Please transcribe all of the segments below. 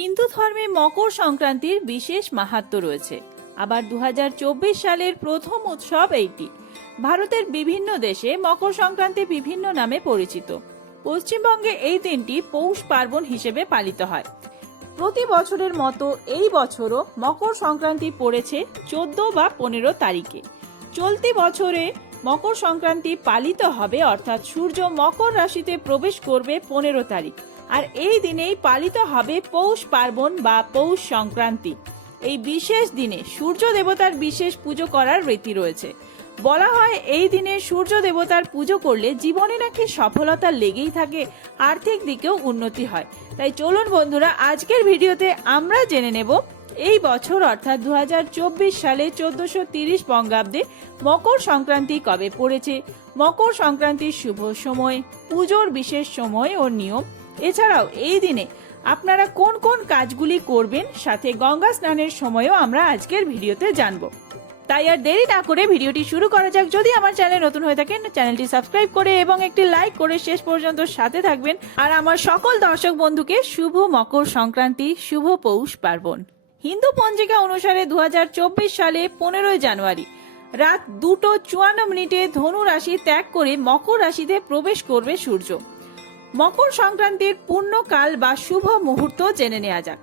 হিন্দু ধর্মে মকর সংক্রান্তির বিশেষ মাহাত্ম্য রয়েছে। আবার দুহাজার চব্বিশ সালের প্রথম উৎসব এইটি। ভারতের বিভিন্ন দেশে মকর সংক্রান্তি বিভিন্ন নামে পরিচিত। পশ্চিমবঙ্গে এই দিনটি পৌষ পার্বণ হিসেবে পালিত হয়। প্রতি বছরের মতো এই বছরও মকর সংক্রান্তি পড়েছে চোদ্দ বা পনেরো তারিখে। চলতি বছরে মকর সংক্রান্তি পালিত হবে, অর্থাৎ সূর্য মকর রাশিতে প্রবেশ করবে পনেরো তারিখ। আর এই দিনেই পালিত হবে পৌষ পার্বণ বা পৌষ সংক্রান্তি। এই বিশেষ দিনে সূর্য দেবতার বিশেষ পুজো করার রীতি রয়েছে। বলা হয় এই দিনে সূর্য দেবতার পুজো করলে জীবনে নাকি সফলতা লেগেই থাকে, আর্থিক দিকেও উন্নতি হয়। তাই চলুন বন্ধুরা, আজকের ভিডিওতে আমরা জেনে নেব, এই বছর অর্থাৎ দু হাজার চব্বিশ সালে চোদ্দশো তিরিশ বঙ্গাব্দে মকর সংক্রান্তি কবে পড়েছে? মকর সংক্রান্তির শুভ সময়, পুজোর বিশেষ সময় ও নিয়ম এছাড়াও এই দিনে আপনারা কোন কোন কাজগুলি করবেন সাথে গঙ্গা স্নানের সময়ও আমরা আজকের ভিডিওতে জানব। তাই আর দেরি না করে ভিডিওটি শুরু করা যাক। যদি আমার চ্যানেল নতুন হয়ে থাকেন, চ্যানেলটি সাবস্ক্রাইব করে এবং একটি লাইক করে শেষ পর্যন্ত সাথে থাকবেন। আর আমার সকল দর্শক বন্ধুকে শুভ মকর সংক্রান্তি, শুভ পৌষ পার্বণ। হিন্দু পঞ্জিকা অনুসারে দু হাজার চব্বিশ সালে পনেরোই জানুয়ারি রাত দুটো চুয়ান্ন মিনিটে ধনু রাশি ত্যাগ করে মকর রাশিতে প্রবেশ করবে সূর্য। মকর সংক্রান্তির পূর্ণকাল বা শুভ মুহূর্ত জেনে নেওয়া যাক।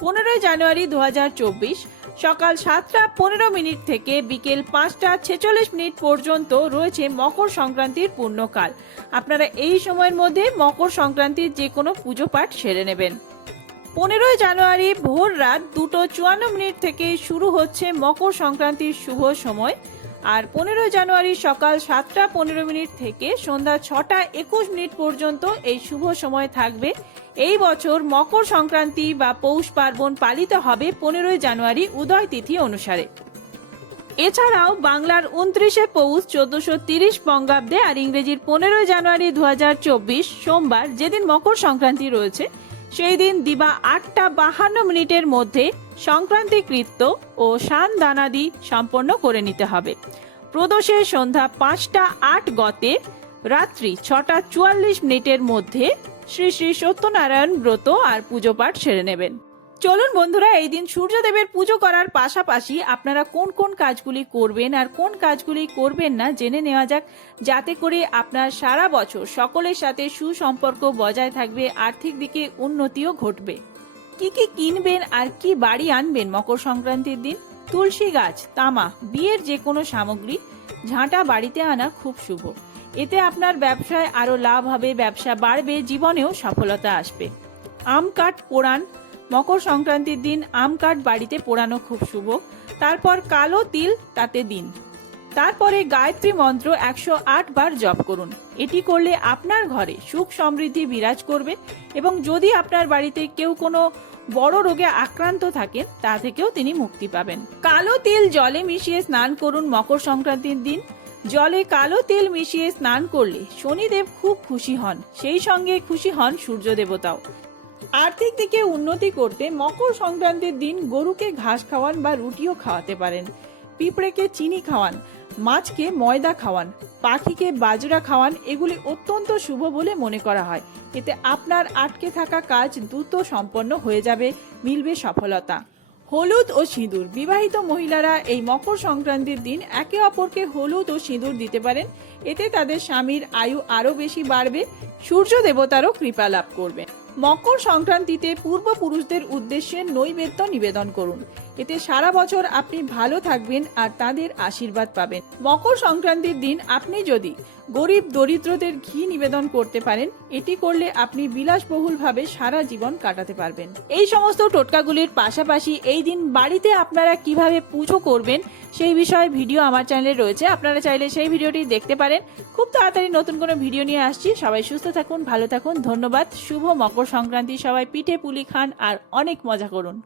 পনেরোই জানুয়ারি দু হাজার চব্বিশ সকাল সাতটা পনেরো মিনিট থেকে বিকেল পাঁচটা ছেচল্লিশ মিনিট পর্যন্ত রয়েছে মকর সংক্রান্তির পূর্ণকাল। আপনারা এই সময়ের মধ্যে মকর সংক্রান্তির যে কোনো পুজো পাঠ সেরে নেবেন। পনেরোই জানুয়ারি ভোর রাত দুটো চুয়ান্ন মিনিট থেকে শুরু হচ্ছে মকর সংক্রান্তির শুভ সময়। আর পনেরোই জানুয়ারি সকাল সাতটা পনেরো মিনিট থেকে সন্ধ্যা ছটা একুশ মিনিট পর্যন্ত এই শুভ সময় থাকবে। এই বছর মকর সংক্রান্তি বা পৌষ পার্বণ পালিত হবে পনেরোই জানুয়ারি উদয় তিথি অনুসারে। এছাড়াও বাংলার উনত্রিশে পৌষ, চোদ্দশো তিরিশ বঙ্গাব্দে আর ইংরেজির পনেরোই জানুয়ারি দু হাজার চব্বিশ সোমবার যেদিন মকর সংক্রান্তি রয়েছে সেই দিন দিবা আটটা বাহান্ন মিনিটের মধ্যে সংক্রান্তি কৃত্য ও সান দানাদি সম্পন্ন করে নিতে হবে। প্রদোষে সন্ধ্যা পাঁচটা আট গতে রাত্রি ছটা চুয়াল্লিশ মিনিটের মধ্যে শ্রী শ্রী সত্যনারায়ণ ব্রত আর পুজো পাঠ সেরে নেবেন। চলুন বন্ধুরা, এই দিন সূর্যদেবের পুজো করার পাশাপাশি আপনারা কোন কোন কাজগুলি করবেন আর কোন কাজগুলি করবেন না জেনে নেওয়া যাক। যাতে করে আপনার সারা বছর সকলের সাথে সুসম্পর্ক বজায় থাকবে, আর্থিক দিকে উন্নতিও ঘটবে। কি কি কিনবেন আর কি বাড়ি আনবেন মকর সংক্রান্তির দিন? তুলসী গাছ, তামা, বিয়ের যে কোনো সামগ্রী, ঝাঁটা বাড়িতে আনা খুব শুভ। এতে আপনার ব্যবসায় আরও লাভ হবে, ব্যবসা বাড়বে, জীবনেও সফলতা আসবে। আম কাঠ পোড়ান মকর সংক্রান্তির দিন আম কাঠ বাড়িতে পোড়ানো খুব শুভ। তারপর কালো তিল, তাতে দিন। তারপরে গায়ত্রী মন্ত্র একশো আট বার জপ করুন। এটি করলে আপনার ঘরে সুখ সমৃদ্ধি বিরাজ করবে এবং যদি আপনার বাড়িতে কেউ কোনো বড় রোগে আক্রান্ত থাকেন, তা থেকেও তিনি মুক্তি পাবেন। কালো তিল জলে মিশিয়ে স্নান করুন মকর সংক্রান্তির দিন। জলে কালো তেল মিশিয়ে স্নান করলে শনিদেব খুব খুশি হন। সেই সঙ্গে খুশি হন সূর্য দেবতাও। আর্থিক দিকে উন্নতি করতে মকর সংক্রান্তির দিন গরুকে ঘাস খাওয়ান বা রুটিও খাওয়াতে পারেন। পিঁপড়েকে চিনি খাওয়ান, মাছকে ময়দা খাওয়ান, পাখিকে বাজরা খাওয়ান, এগুলি অত্যন্ত শুভ বলে মনে করা হয়। এতে আপনার আটকে থাকা কাজ দ্রুত সম্পন্ন হয়ে যাবে, মিলবে সফলতা। হলুদ ও সিঁদুর, বিবাহিত মহিলারা এই মকর সংক্রান্তির দিন একে অপরকে হলুদ ও সিঁদুর দিতে পারেন। এতে তাদের স্বামীর আয়ু আরও বেশি বাড়বে, সূর্য দেবতারও কৃপা লাভ করবে। মকর সংক্রান্তিতে পূর্বপুরুষদের উদ্দেশ্যে নৈবেদ্য নিবেদন করুন। এতে সারা বছর আপনি ভালো থাকবেন আর তাদের আশীর্বাদ পাবেন। মকর সংক্রান্তির দিন আপনি যদি গরিব দরিদ্রদের ঘি নিবেদন করতে পারেন, এটি করলে আপনি বিলাসবহুলভাবে সারা জীবন কাটাতে পারবেন। এই সমস্ত টোটকাগুলির পাশাপাশি এই দিন বাড়িতে আপনারা কীভাবে পুজো করবেন, সেই বিষয়ে ভিডিও আমার চ্যানেলে রয়েছে। আপনারা চাইলে সেই ভিডিওটি দেখতে পারেন। খুব তাড়াতাড়ি নতুন কোনো ভিডিও নিয়ে আসছি। সবাই সুস্থ থাকুন, ভালো থাকুন। ধন্যবাদ। শুভ মকর সংক্রান্তি। সবাই পিঠে পুলি খান আর অনেক মজা করুন।